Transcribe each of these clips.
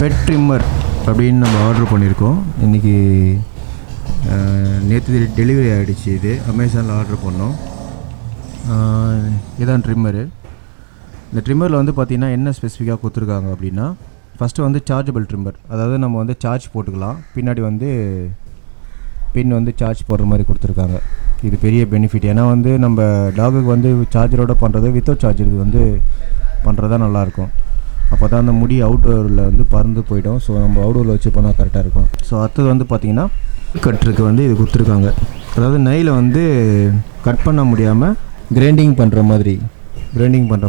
Bed trimmer அப்படின்னு நம்ம order பண்ணியிருக்கோம். இன்றைக்கி நேற்று டெலிவரி ஆகிடுச்சு. இது அமேசானில் ஆர்டர் பண்ணோம். இதான் ட்ரிம்மரு. இந்த ட்ரிம்மரில் வந்து பார்த்திங்கன்னா என்ன ஸ்பெசிஃபிக்காக கொடுத்துருக்காங்க அப்படின்னா, ஃபஸ்ட்டு வந்து சார்ஜபிள் ட்ரிம்மர், அதாவது நம்ம வந்து சார்ஜ் போட்டுக்கலாம். பின்னாடி வந்து பின் வந்து சார்ஜ் போடுற மாதிரி கொடுத்துருக்காங்க. இது பெரிய பெனிஃபிட். ஏன்னா வந்து நம்ம டாகுக்கு வந்து சார்ஜரோடு பண்ணுறது வித்தவுட் சார்ஜர் இது வந்து பண்ணுறது தான் நல்லாயிருக்கும். அப்போ தான் அந்த முடி அவுட்டோரில் வந்து பறந்து போய்டும். ஸோ நம்ம அவுட்டோரில் வச்சு பண்ணால் கரெக்டாக இருக்கும். ஸோ அடுத்தது வந்து பார்த்திங்கன்னா கட்டுருக்கு வந்து இது கொடுத்துருக்காங்க. அதாவது நெய்யில் வந்து கட் பண்ண முடியாமல் கிரைண்டிங் பண்ணுற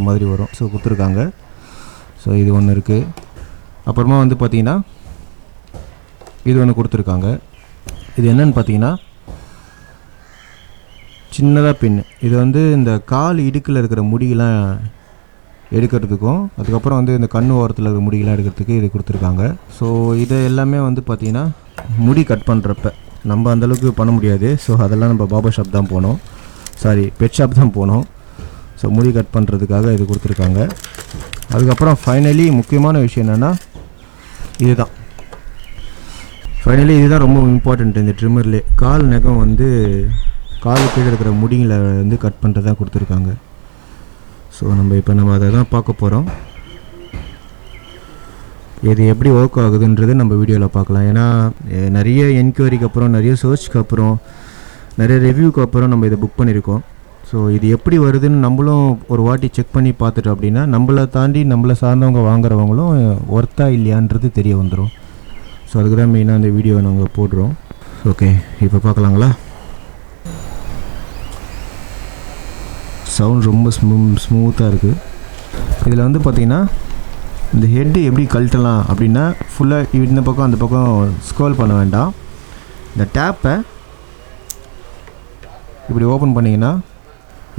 மாதிரி வரும். ஸோ கொடுத்துருக்காங்க. ஸோ இது ஒன்று இருக்குது. அப்புறமா வந்து பார்த்திங்கன்னா இது ஒன்று கொடுத்துருக்காங்க. இது என்னென்னு பார்த்தீங்கன்னா சின்னதாக பின்னு. இது வந்து இந்த கால் இடுக்கில் இருக்கிற முடியெல்லாம் எடுக்கிறதுக்கும், அதுக்கப்புறம் வந்து இந்த கண் ஓரத்தில் இருக்கிற முடியெல்லாம் எடுக்கிறதுக்கு இது கொடுத்துருக்காங்க. ஸோ இதை எல்லாமே வந்து பார்த்திங்கன்னா முடி கட் பண்ணுறப்ப நம்ம அந்தளவுக்கு பண்ண முடியாது. ஸோ அதெல்லாம் நம்ம பார்பர் ஷாப் தான் போனோம், பெட் ஷாப் தான் போனோம். ஸோ முடி கட் பண்ணுறதுக்காக இது கொடுத்துருக்காங்க. அதுக்கப்புறம் ஃபைனலி முக்கியமான விஷயம் என்னென்னா இதுதான். இதுதான் ரொம்ப இம்பார்ட்டண்ட். இந்த ட்ரிம்மர்லேயே கால் நகம் வந்து கால் கீழே இருக்கிற முடிங்களை வந்து கட் பண்ணுறதா கொடுத்துருக்காங்க. ஸோ நம்ம அதை தான் பார்க்க போகிறோம். இது எப்படி ஒர்க் ஆகுதுன்றது நம்ம வீடியோவில் பார்க்கலாம். ஏன்னா நிறைய என்கொயரிக்கு அப்புறம், நிறைய சர்ச்சுக்கு அப்புறம், நிறைய ரிவ்யூக்கு அப்புறம் நம்ம இதை புக் பண்ணியிருக்கோம். ஸோ இது எப்படி வருதுன்னு நம்மளும் ஒரு வாட்டி செக் பண்ணி பார்த்துட்டோம் அப்படின்னா நம்மளை தாண்டி நம்மளை சார்ந்தவங்க வாங்குறவங்களும் ஒர்த்தா இல்லையான்றது தெரிய வந்துடும். ஸோ அதுக்கு தான் மெயினாக அந்த வீடியோவை நாங்கள் போடுறோம். ஓகே, இப்போ பார்க்கலாங்களா? சவுண்ட் ரொம்ப ஸ்மூத்தாக இருக்குது. இதில் வந்து பார்த்திங்கன்னா இந்த ஹெட்டு எப்படி கழட்டலாம் அப்படின்னா, ஃபுல்லாக இந்த பக்கம் அந்த பக்கம் ஸ்க்ரோல் பண்ண வேண்டாம். இந்த டேப்பை இப்படி ஓப்பன் பண்ணிங்கன்னா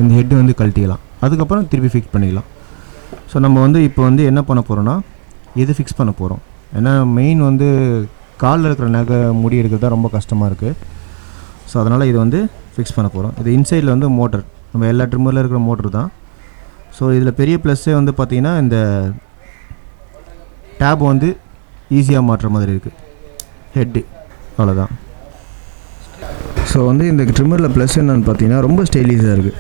இந்த ஹெட்டு வந்து கழட்டிக்கலாம். அதுக்கப்புறம் திருப்பி ஃபிக்ஸ் பண்ணிக்கலாம். ஸோ நம்ம வந்து இப்போ வந்து என்ன பண்ண போகிறோன்னா இது ஃபிக்ஸ் பண்ண போகிறோம். ஏன்னா மெயின் வந்து காலில் இருக்கிற நகை முடி எடுக்கிறது தான் ரொம்ப கஷ்டமாக இருக்குது. ஸோ அதனால் இது வந்து ஃபிக்ஸ் பண்ண போகிறோம். இது இன்சைடில் வந்து மோட்டர், நம்ம எல்லா ட்ரிம்மரில் இருக்கிற மோட்ரு தான். ஸோ இதில் பெரிய ப்ளஸ்ஸே வந்து பார்த்திங்கன்னா இந்த டேப் வந்து ஈஸியாக மாற்றுற மாதிரி இருக்குது. ஹெட்டு அவ்வளோதான். ஸோ வந்து இந்த ட்ரிம்மரில் ப்ளஸ் என்னென்னு பார்த்தீங்கன்னா ரொம்ப ஸ்டைலிஷாக இருக்குது.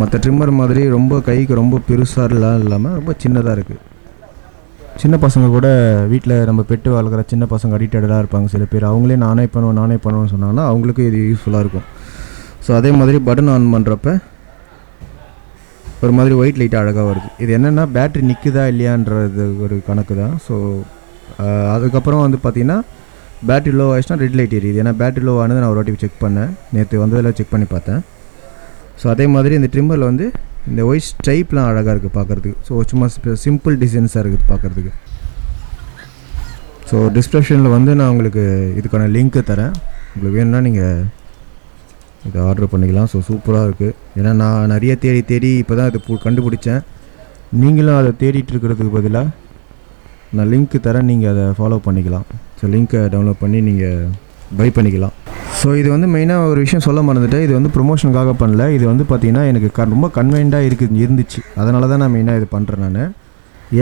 மற்ற ட்ரிம்மர் மாதிரி ரொம்ப கைக்கு ரொம்ப பெருசாக இல்லாமல் ரொம்ப சின்னதாக இருக்குது. சின்ன பசங்க கூட வீட்டில் நம்ம பெட்டு வளர்க்குற சின்ன பசங்க அடிக்டடாக இருப்பாங்க சில பேர். அவங்களே நானே பண்ணுவேன்னு சொன்னாங்கன்னா அவங்களுக்கு இது யூஸ்ஃபுல்லாக இருக்கும். ஸோ அதே மாதிரி பட்டன் ஆன் பண்ணுறப்ப ஒரு மாதிரி ஒயிட் லைட்டாக அழகாக வருது. இது என்னென்னா பேட்ரி நிற்குதா இல்லையான்றது ஒரு கணக்கு தான். ஸோ அதுக்கப்புறம் வந்து பார்த்திங்கன்னா பேட்ரி லோ ஆகிடுச்சுன்னா ரெட் லைட் எரியுது. ஏன்னா பேட்ரி லோ ஆனது நான் ஒரு வாட்டி செக் பண்ணேன், நேற்று வந்ததில் செக் பண்ணி பார்த்தேன். ஸோ அதே மாதிரி இந்த ட்ரிம்மரில் வந்து இந்த ஒயிட் ஸ்ட்ரைப்லாம் அழகாக இருக்குது பார்க்குறதுக்கு. ஸோ சும்மா சிம்பிள் டிசைன்ஸாக இருக்குது பார்க்குறதுக்கு. ஸோ டிஸ்கிரிப்ஷனில் வந்து நான் உங்களுக்கு இதுக்கான லிங்க்கை தரேன். உங்களுக்கு வேணும்னா நீங்கள் இதை ஆர்டர் பண்ணிக்கலாம். ஸோ சூப்பராக இருக்குது. ஏன்னா நான் நிறைய தேடி இப்போ தான் இது கண்டுபிடிச்சேன். நீங்களும் அதை தேடிட்டு இருக்கிறதுக்கு பதிலாக நான் லிங்க்கு தரேன், நீங்கள் அதை ஃபாலோ பண்ணிக்கலாம். ஸோ லிங்க்கை டவுன்லோட் பண்ணி நீங்கள் பை பண்ணிக்கலாம். ஸோ இது வந்து மெயினாக ஒரு விஷயம் சொல்ல மறந்துட்டேன். இது வந்து ப்ரொமோஷனுக்காக பண்ணல. இது வந்து பார்த்திங்கன்னா எனக்கு ரொம்ப கன்வீனியண்ட்டாக இருந்துச்சு. அதனால தான் நான் மெயினாக இது பண்ணுறேன். நான்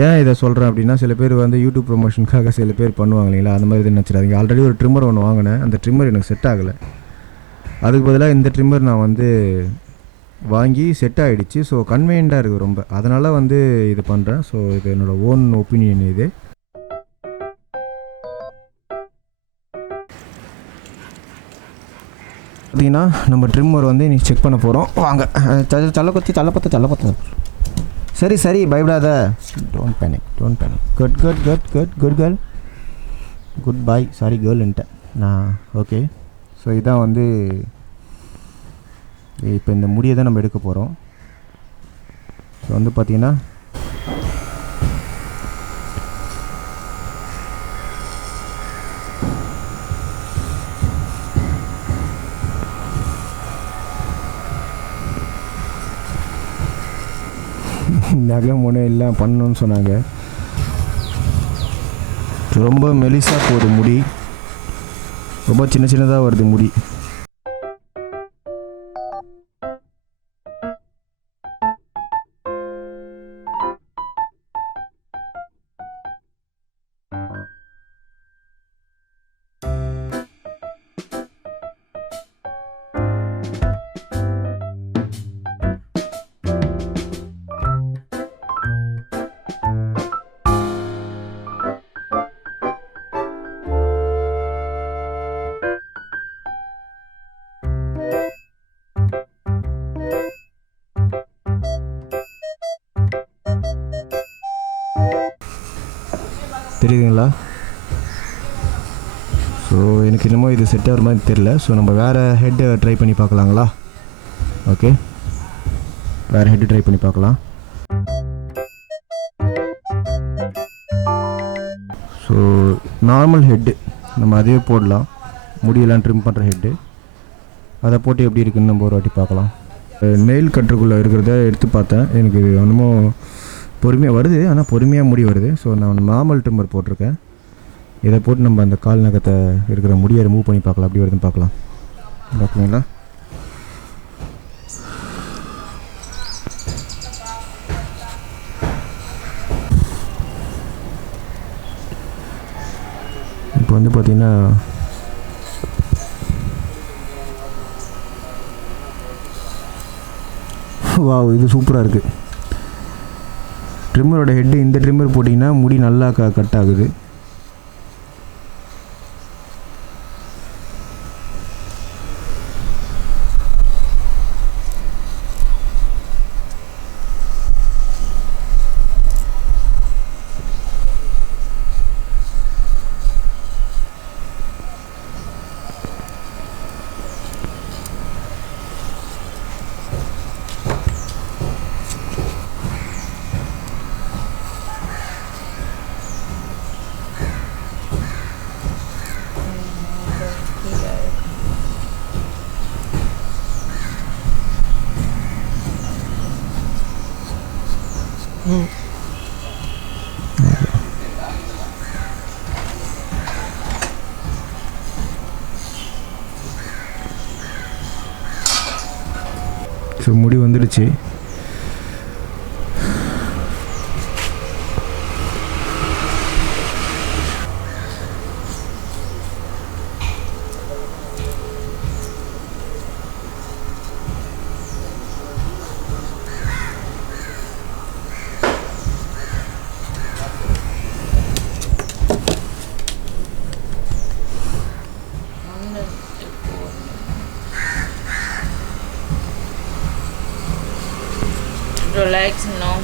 ஏன் இதை சொல்கிறேன் அப்படின்னா, சில பேர் வந்து யூடியூப் ப்ரொமோஷனுக்காக சில பேர் பண்ணுவாங்க இல்லைங்களா, அந்த மாதிரி இது நினச்சிடாதீங்க. ஆல்ரெடி ஒரு ட்ரிம்மர் ஒன்று வாங்கினேன். அந்த ட்ரிம்மர் எனக்கு செட் ஆகலை. அதுக்கு பதிலாக இந்த ட்ரிம்மர் நான் வந்து வாங்கி செட் ஆகிடுச்சு. ஸோ கன்வீனியண்ட்டாக இருக்குது ரொம்ப. அதனால் வந்து இது பண்ணுறேன். ஸோ இது என்னோடய ஓன் ஒப்பீனியன். இது பார்த்தீங்கன்னா நம்ம ட்ரிம்மர் வந்து இன்றைக்கி செக் பண்ண போகிறோம். வாங்க. சல்லப்பத்த சரி பயப்படாத. Don't panic. Good girl. Good boy. Sorry கேர்ள்ன்ட்டேன் நான். ஓகே. ஸோ இதான் வந்து இப்போ இந்த முடியை தான் நம்ம எடுக்க போகிறோம். ஸோ வந்து பார்த்திங்கன்னா நகை முனை எல்லாம் பண்ணணும்னு சொன்னாங்க. ரொம்ப மெலிசாக போகுது முடி, ரொம்ப சின்னதாக வருது முடி. தெரியுதுங்களா? ஸோ எனக்கு என்னமோ இது செட் ஆகிற மாதிரி தெரில. ஸோ நம்ம வேறு ஹெட்டை ட்ரை பண்ணி பார்க்கலாங்களா? ஓகே, வேறு ஹெட்டு ட்ரை பண்ணி பார்க்கலாம். ஸோ நார்மல் ஹெட்டு நம்ம அதே போடலாம். முடியெல்லாம் ட்ரிம் பண்ணுற ஹெட்டு, அதை போட்டு எப்படி இருக்குதுன்னு நம்ம ஒரு வாட்டி பார்க்கலாம். நெயில் கட்டருக்குள்ளே இருக்கிறத எடுத்து பார்த்தேன். எனக்கு ஒன்றுமோ பொறுமையாக வருது, ஆனால் பொறுமையாக முடி வருது. ஸோ நான் நார்மல் ட்ரிம்மர் போட்டிருக்கேன். இதை போட்டு நம்ம அந்த கால் நகத்தை இருக்கிற முடியை ரிமூவ் பண்ணி பார்க்கலாம். அப்படி வருதுன்னு பார்க்கலாம். ஓகேங்களா? இப்போ வந்து பார்த்திங்கன்னா வாவ், இது சூப்பராக இருக்குது. ட்ரிம்மரோட ஹெட்டு இந்த ட்ரிம்மர் போட்டிங்கன்னா முடி நல்லா கட் ஆகுது. ஸோ முடி வந்துடுச்சு. Relax now.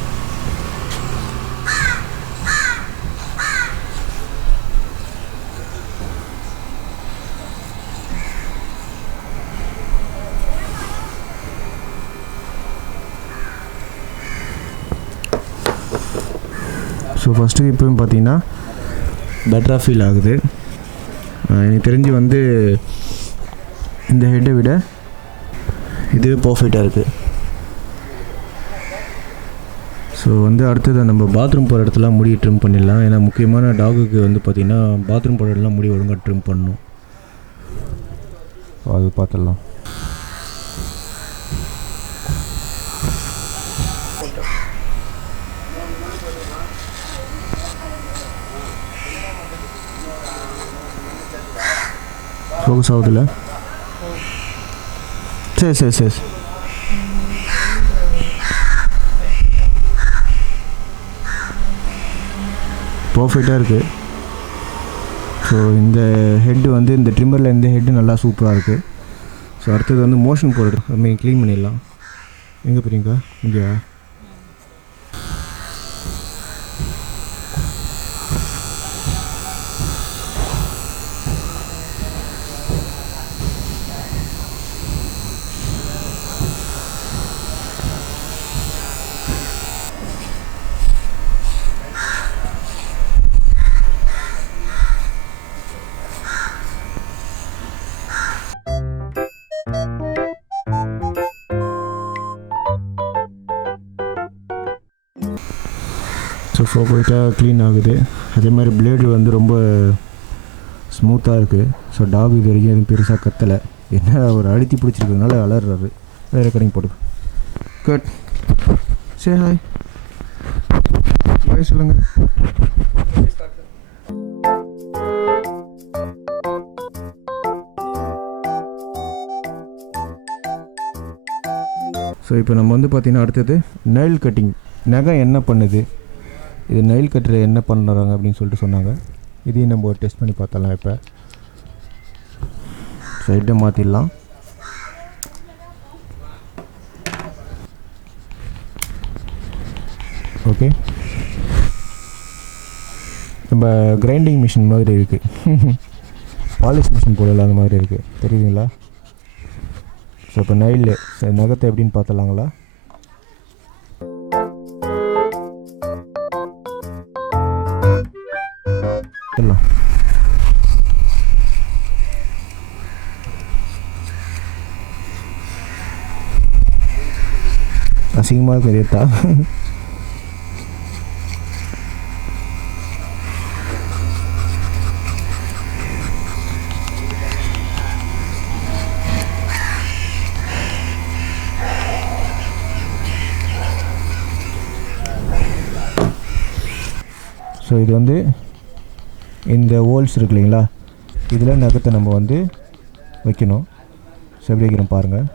ஸோ ஃபஸ்ட்டு இப்போவும் பார்த்தீங்கன்னா பெட்டராக ஃபீல் ஆகுது. எனக்கு தெரிஞ்சு வந்து இந்த ஹெட்டை விட இதுவே பர்ஃபெக்டாக இருக்குது. ஸோ வந்து அடுத்தது நம்ம பாத்ரூம் போகிற இடத்துல முடி ட்ரிம் பண்ணிடலாம். ஏன்னா முக்கியமான டாகுக்கு வந்து பார்த்திங்கன்னா பாத்ரூம் போகிற இடம்லாம் முடி ஒழுங்காக ட்ரிம் பண்ணணும். அது பார்த்துடலாம். ஃபோக்கஸ் ஆகுதுல்ல? சரி சரி சரி பர்ஃபெக்டாக இருக்குது. ஸோ இந்த ஹெட்டு வந்து இந்த ட்ரிம்மரில் இந்த ஹெட்டு நல்லா சூப்பராக இருக்குது. ஸோ அடுத்தது வந்து மோஷன் போடுறது அதுமாதிரி க்ளீன் பண்ணிடலாம். எங்கே போகிறீங்க? இங்கே ஸோ பர்ஃபெக்டாக க்ளீன் ஆகுது. அதே மாதிரி பிளேடு வந்து ரொம்ப ஸ்மூத்தாக இருக்குது. ஸோ டாக் இது வரைக்கும் எதுவும் பெருசாக கத்தலை. என்ன ஒரு அழுத்தி பிடிச்சிருக்கிறதுனால அலறாரு. வேறு கடைங்க போட்டு கட் சே ஹாய் பாய் சொல்லுங்கள். ஸோ இப்போ நம்ம வந்து பார்த்திங்கன்னா அடுத்தது நெயில் கட்டிங். நகம் என்ன பண்ணுது, இது நெயில் கட்டர் என்ன பண்ணுறாங்க அப்படின்னு சொல்லிட்டு சொன்னாங்க. இதையும் நம்ம டெஸ்ட் பண்ணி பார்த்தலாம். இப்போ சைட்டை மாற்றிடலாம். ஓகே, நம்ம நம்ம கிரைண்டிங் மிஷின் மாதிரி இருக்குது, பாலிஷ் மிஷின் போடல அந்த மாதிரி இருக்குது, தெரியுதுங்களா? ஸோ இப்போ நைல் நகத்தை எப்படின்னு பார்த்துலாங்களா? சொல்லலாம். அசிங்கமாக தெரியத்தா? ஸோ இது வந்து இந்த ஹோல்ஸ் இருக்கு இல்லைங்களா, இதில் நகத்தை நம்ம வந்து வைக்கணும். ஸோ எப்படி வைக்கிறோம் பாருங்கள்.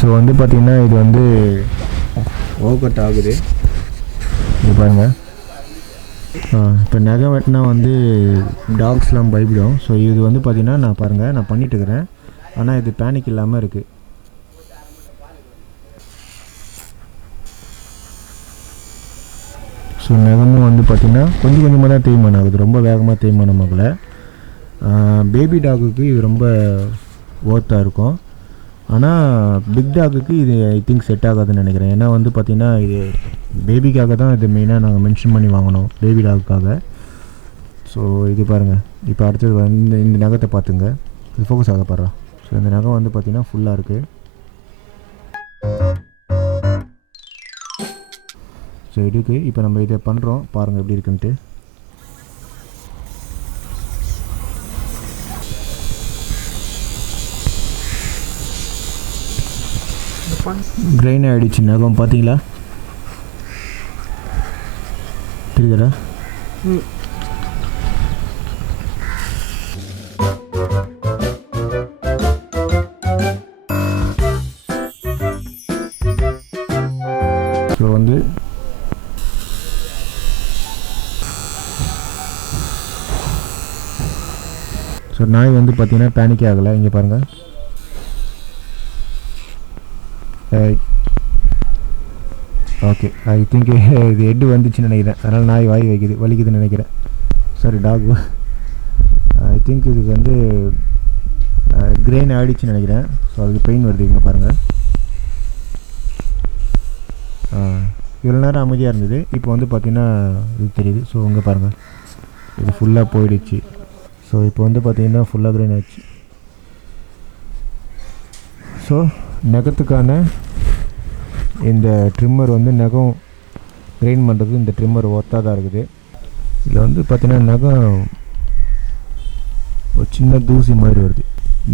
ஸோ வந்து பார்த்திங்கன்னா இது வந்து ஓவர்கட் ஆகுது, இது பாருங்கள். இப்போ நகை வெட்டினா வந்து டாக்ஸ்லாம் பயப்படும். ஸோ இது வந்து பார்த்திங்கன்னா நான் பாருங்கள் நான் பண்ணிட்டு இருக்கிறேன், ஆனால் இது பேனிக் இல்லாமல் இருக்குது. ஸோ நகமும் வந்து பார்த்திங்கன்னா கொஞ்சம் கொஞ்சமாக தான் தேய்மானம் ஆகுது, ரொம்ப வேகமாக தேய்மானம் ஆகலை. பேபி டாகுக்கு இது ரொம்ப ஒர்த்தாக இருக்கும். ஆனால் பிக் டாகுக்கு இது ஐ திங்க் செட் ஆகாதுன்னு நினைக்கிறேன். ஏன்னா வந்து பார்த்திங்கன்னா இது பேபிக்காக தான் இது மெயினாக நாங்கள் மென்ஷன் பண்ணி வாங்கினோம், பேபி டாகுக்காக. ஸோ இது பாருங்கள். இப்போ அடுத்தது வந்து இந்த நகத்தை பார்த்துங்க, இது ஃபோக்கஸ் ஆக பாடுறா. ஸோ இந்த நகம் வந்து பார்த்திங்கன்னா ஃபுல்லாக இருக்குது. ஸோ இதுக்கு இப்போ நம்ம இதை பண்ணுறோம் பாருங்கள் எப்படி இருக்குன்ட்டு. கிரைன் ஆகிடுச்சு நகம், பார்த்தீங்களா? தெரியுதா? ஸோ வந்து ஸோ நாய் வந்து பார்த்தீங்கன்னா பேனிக்கே ஆகலை. இங்கே பாருங்கள். ஓகே, ஐ திங்க் இது ஹெட்டு வந்துச்சுன்னு நினைக்கிறேன், அதனால் நாய் வாய் வைக்குது, வலிக்குதுன்னு நினைக்கிறேன். Sorry talk. ஐ திங்க் இதுக்கு வந்து கிரெயின் ஆகிடுச்சுன்னு நினைக்கிறேன். ஸோ அதுக்கு பெயின் வருது, இங்கே பாருங்கள். இவ்வளோ நேரம் அமைதியாக இருந்தது, இப்போ வந்து பார்த்திங்கன்னா இது தெரியுது. ஸோ இங்கே பாருங்கள், இது ஃபுல்லாக போயிடுச்சு. ஸோ இப்போ வந்து பார்த்திங்கன்னா ஃபுல்லாக கிரெயின் ஆகிடுச்சு. ஸோ நகத்துக்கான இந்த ட்ரிம்மர் வந்து நகம் கிரைண்ட் பண்ணுறது இந்த ட்ரிம்மர் ஒர்த்தாக தான் இருக்குது. இதில் வந்து பார்த்திங்கன்னா நகம் ஒரு சின்ன தூசி மாதிரி வருது.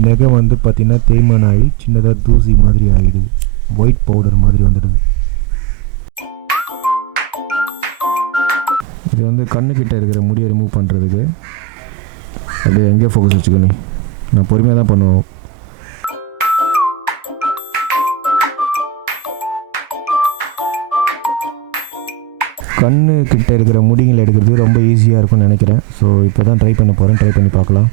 நகம் வந்து பார்த்திங்கன்னா தேய்மானம் ஆகி சின்னதாக தூசி மாதிரி ஆகிடுது, ஒயிட் பவுடர் மாதிரி வந்துடுது. இது வந்து கண்ணுக்கிட்ட இருக்கிற முடியை ரிமூவ் பண்ணுறதுக்கு. அப்படியே எங்கேயோ ஃபோக்கஸ் வச்சுக்கணும், நான் பொறுமையாக தான் பண்ணுவோம். கண்ணு கிட்ட இருக்கிற முடிங்களை எடுக்கிறது ரொம்ப ஈஸியாக இருக்கும்னு நினைக்கிறேன். ஸோ இப்போ தான் ட்ரை பண்ண போகிறேன், ட்ரை பண்ணி பார்க்கலாம்.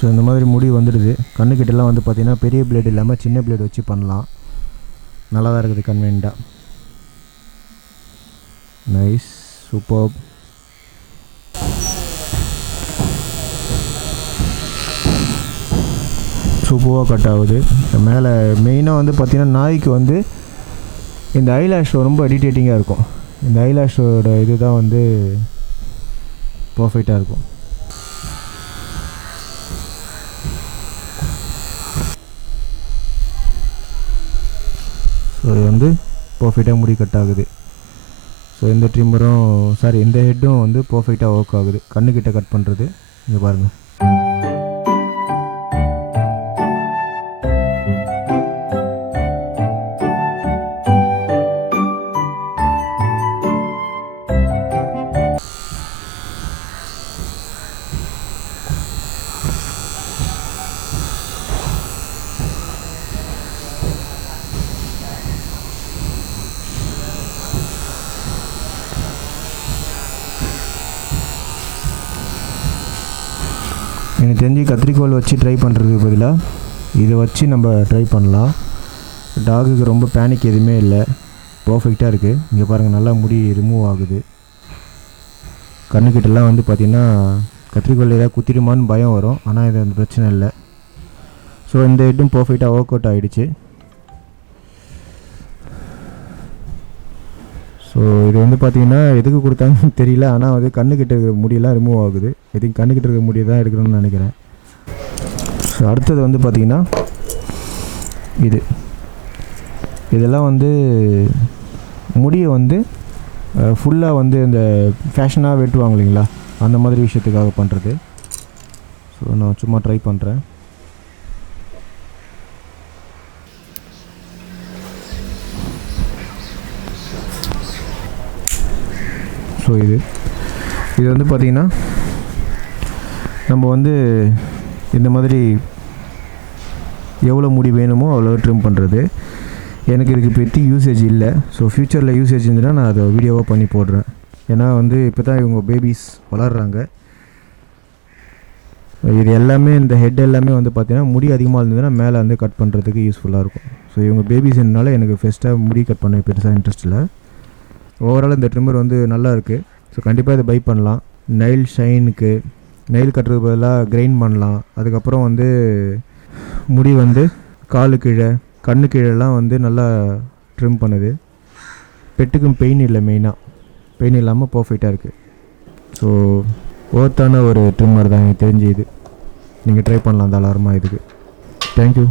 ஸோ இந்த மாதிரி முடி வந்துடுது. கண்ணுக்கிட்டலாம் வந்து பார்த்திங்கன்னா பெரிய பிளேடு இல்லாமல் சின்ன பிளேடு வச்சு பண்ணலாம், நல்லா தான் இருக்குது கன்வீனியண்ட்டாக. Nice, super. சூப்பராக கட் ஆகுது. மேலே மெயினாக வந்து பார்த்திங்கன்னா நாய்க்கு வந்து இந்த ஐலாஷ் ரொம்ப இரிட்டேட்டிங்காக இருக்கும். இந்த ஐலாஷோட இது தான் வந்து பர்ஃபெக்டாக இருக்கும். ஸோ இது வந்து பர்ஃபெக்டாக முடி கட் ஆகுது. ஸோ இந்த ட்ரிம்மரும் இந்த ஹெட்டும் வந்து பர்ஃபெக்டாக ஒர்க் ஆகுது. கண்ணுக்கிட்ட கட் பண்ணுறது இங்கே பாருங்கள். எனக்கு தெரிஞ்சு கத்திரிக்கோல் வச்சு ட்ரை பண்ணுறதுக்கு பதிலாக இதை வச்சு நம்ம ட்ரை பண்ணலாம். டாகுக்கு ரொம்ப பேனிக் எதுவுமே இல்லை, பர்ஃபெக்டாக இருக்குது. இங்கே பாருங்கள், நல்லா முடி ரிமூவ் ஆகுது. கண்ணுக்கிட்டலாம் வந்து பார்த்திங்கன்னா கத்திரிக்கோல் ஏதாவது குத்திடுமான்னு பயம் வரும், ஆனால் இது அந்த பிரச்சனை இல்லை. ஸோ இந்த ஹெட்டும் பர்ஃபெக்டாக ஒர்க் அவுட் ஆகிடுச்சு. ஸோ இது வந்து பார்த்திங்கன்னா எதுக்கு கொடுத்தாங்கன்னு தெரியல, ஆனால் வந்து கண்ணுக்கிட்ட இருக்கிற முடியெல்லாம் ரிமூவ் ஆகுது. எதுக்கு கண்ணுக்கிட்ட இருக்கிற முடியை தான் எடுக்கணும்னு நினைக்கிறேன். ஸோ அடுத்தது வந்து பார்த்திங்கன்னா இதெல்லாம் வந்து முடியை வந்து ஃபுல்லாக வந்து இந்த ஃபேஷனாக வெட்டுவாங்க இல்லைங்களா, அந்த மாதிரி விஷயத்துக்காக பண்ணுறது. ஸோ நான் சும்மா ட்ரை பண்ணுறேன். ஸோ இது வந்து பார்த்திங்கன்னா நம்ம வந்து இந்த மாதிரி எவ்வளோ முடி வேணுமோ அவ்வளோ ட்ரிம் பண்ணுறது. எனக்கு இதுக்கு பற்றி யூசேஜ் இல்லை. ஸோ ஃப்யூச்சரில் யூசேஜ் இருந்துன்னா நான் அதை வீடியோவாக பண்ணி போடுறேன். ஏன்னா வந்து இப்போ தான் இவங்க பேபிஸ் வளர்கிறாங்க. இது எல்லாமே இந்த ஹெட் எல்லாமே வந்து பார்த்திங்கன்னா முடி அதிகமாக இருந்ததுன்னா மேலே வந்து கட் பண்ணுறதுக்கு யூஸ்ஃபுல்லாக இருக்கும். ஸோ இவங்க பேபிஸ்னால எனக்கு ஃபஸ்ட்டாக முடி கட் பண்ண பெருசாக இன்ட்ரெஸ்ட் இல்லை. ஓவரால் இந்த ட்ரிம்மர் வந்து நல்லா இருக்குது. ஸோ கண்டிப்பாக இதை பை பண்ணலாம். நெயில் ஷைனுக்கு நெயில் கட்டுறதுக்கு பதிலாக கிரைண்ட் பண்ணலாம். அதுக்கப்புறம் வந்து முடி வந்து காலு கீழே கண்ணு கீழெல்லாம் வந்து நல்லா ட்ரிம் பண்ணுது. பெட்டுக்கும் பெயின் இல்லை, மெயினாக பெயின் இல்லாமல் பர்ஃபெக்டாக இருக்குது. ஸோ ஒர்த்தான ஒரு ட்ரிம்மர் தான் எனக்கு தெரிஞ்சு. இது நீங்கள் ட்ரை பண்ணலாம் தாராளமாக இதுக்கு. தேங்க்யூ.